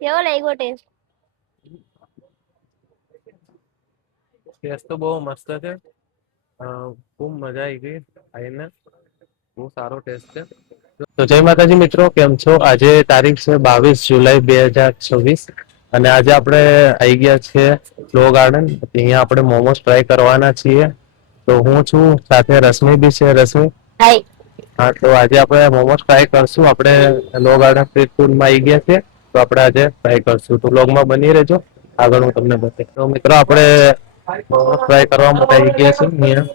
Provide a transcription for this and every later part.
કેવો લાગ્યો test? Test તો બહુ મસ્ત છે. ખૂબ મજા આવી ગઈ આઈને. બહુ સારો ટેસ્ટ છે. તો જય માતાજી મિત્રો, કેમ છો? આજે તારીખ છે 22 જુલાઈ 2026 અને આજે આપણે આવી ગયા છીએ ફ્લો ગાર્ડન. અહીંયા આપણે મોમોસ ટ્રાય કરવાના છીએ. તો હું છું, સાથે રશ્મિ બી છે. રશ્મિ, હાય. હા, તો આજે આપણે મોમોસ ટ્રાય કરશું. આપણે લો ગાર્ડન સ્ટ્રીટ ફૂડમાં આવી ગયા છે, તો આપણે આજે ટ્રાય કરશું. તો વ્લોગમાં બની રહેજો, આગળ હું તમને બતાવીશ. તો મિત્રો, આપણે મોમોસ ટ્રાય કરવા માટે આવી ગયા છે અહીંયા.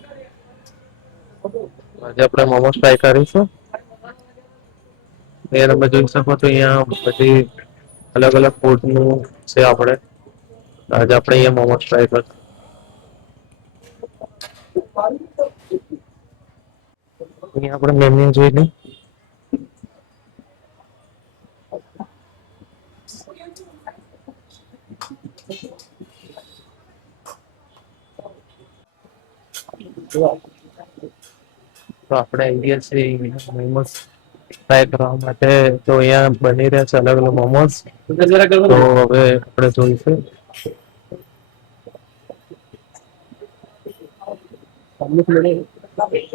આજે આપણે મોમોસ ટ્રાય કરીશું. એ તમે જોઈ શકો છો, અહીંયા બધી અલગ અલગ ફૂડ નું છે. આપણે આજે આપણે અહીંયા મોમોસ ટ્રાય કરશું. અહીંયા આપણે મેન્યુ જોઈ લઈએ. તો આપણે આવી ગયા છીએ મોમોસ ટ્રાય કરવા માટે. તો અહીંયા બની રહ્યા છે અલગ અલગ મોમોસ. તો હવે આપણે જોઈશું.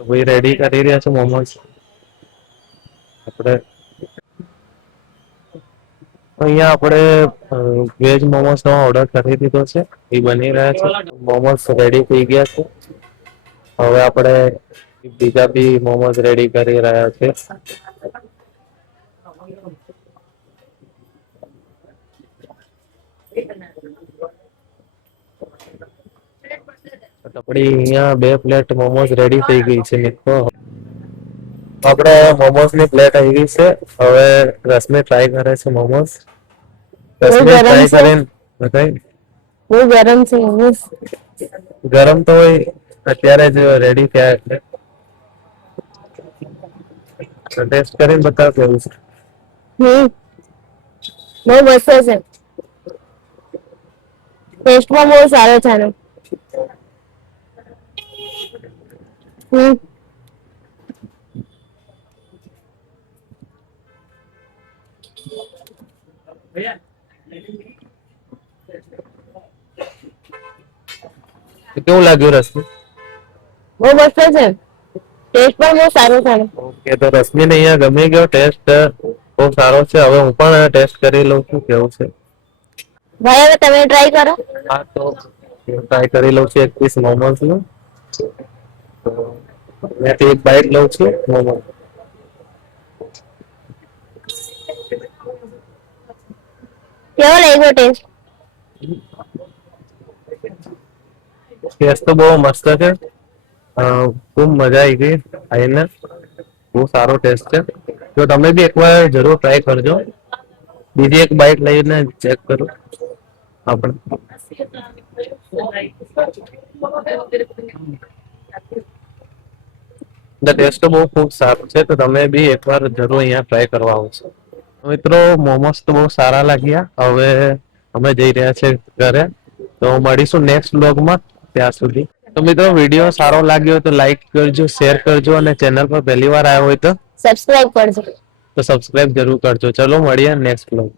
ભાઈ રેડી કરી રહ્યા છે મોમોસ. આપણે અહીંયા આપણે વેજ મોમોસ નો ઓર્ડર કરી દીધો છે. એ બની રહ્યા છે. મોમોસ રેડી થઈ ગયા છે. હવે આપણે બીજા બી મોમોસ રેડી કરી રહ્યા છે. આપણી અહીંયા 2 પ્લેટ મોમોસ રેડી થઈ ગઈ છે મિત્રો. આપણે મોમોસ ની પ્લેટ આવી ગઈ છે. હવે રશ્મિ ટ્રાય કરે છે મોમોસ. રશ્મિ ટ્રાય કરીને બતાવી. બહુ ગરમ છે મોમોસ. ગરમ તો હોય, અત્યારે જ રેડી થયા એટલે. ટેસ્ટ કરીને બતાવ કેવું છે. બહુ મસ્ત છે. ટેસ્ટમાં બહુ સારો છે આનો. કેવું લાગ્યું રશ્મિ? બહુ મસ્ત છે. ટેસ્ટ પણ બહુ સારો છે. ઓકે, તો રશ્મિને અહીંયા ગમી ગયો ટેસ્ટ. બહુ સારો છે. હવે હું પણ ટેસ્ટ કરી લઉં છું કેવું છે. ભાઈ, હવે તમે ટ્રાય કરો. હા, તો ટ્રાય કરી લઉં છું એક પીસ મોમોસ નું. મેં એક બાઈટ લઉં છું મોમોસ. કેવો લાગ્યો ટેસ્ટ? ટેસ્ટ તો બહુ મસ્ત છે. ખૂબ મજા આવી ગઈ આઈને. બહુ સારો ટેસ્ટ છે. તો તમે બી એકવાર જરૂર ટ્રાય કરજો. બીજી એક બાઈટ લઈને ચેક કરો આપણે. ટેસ્ટ તો બહુ ખૂબ સારું છે. તો તમે બી એકવાર જરૂર અહીંયા ટ્રાય કરવા આવશો. મિત્રો, મોમોસ તો બહુ સારા લાગ્યા. હવે અમે જઈ રહ્યા છે ઘરે. તો મળીશું નેક્સ્ટ વ્લોગમાં. ત્યાં સુધી તો મિત્રો, વિડીયો સારો લાગ્યો તો લાઈક કરજો, શેર કરજો અને ચેનલ પર પહેલી વાર આવ્યો હોય તો સબસ્ક્રાઇબ કરજો. સબસ્ક્રાઇબ જરૂર કરજો. ચલો મળીએ નેક્સ્ટ વ્લોગ.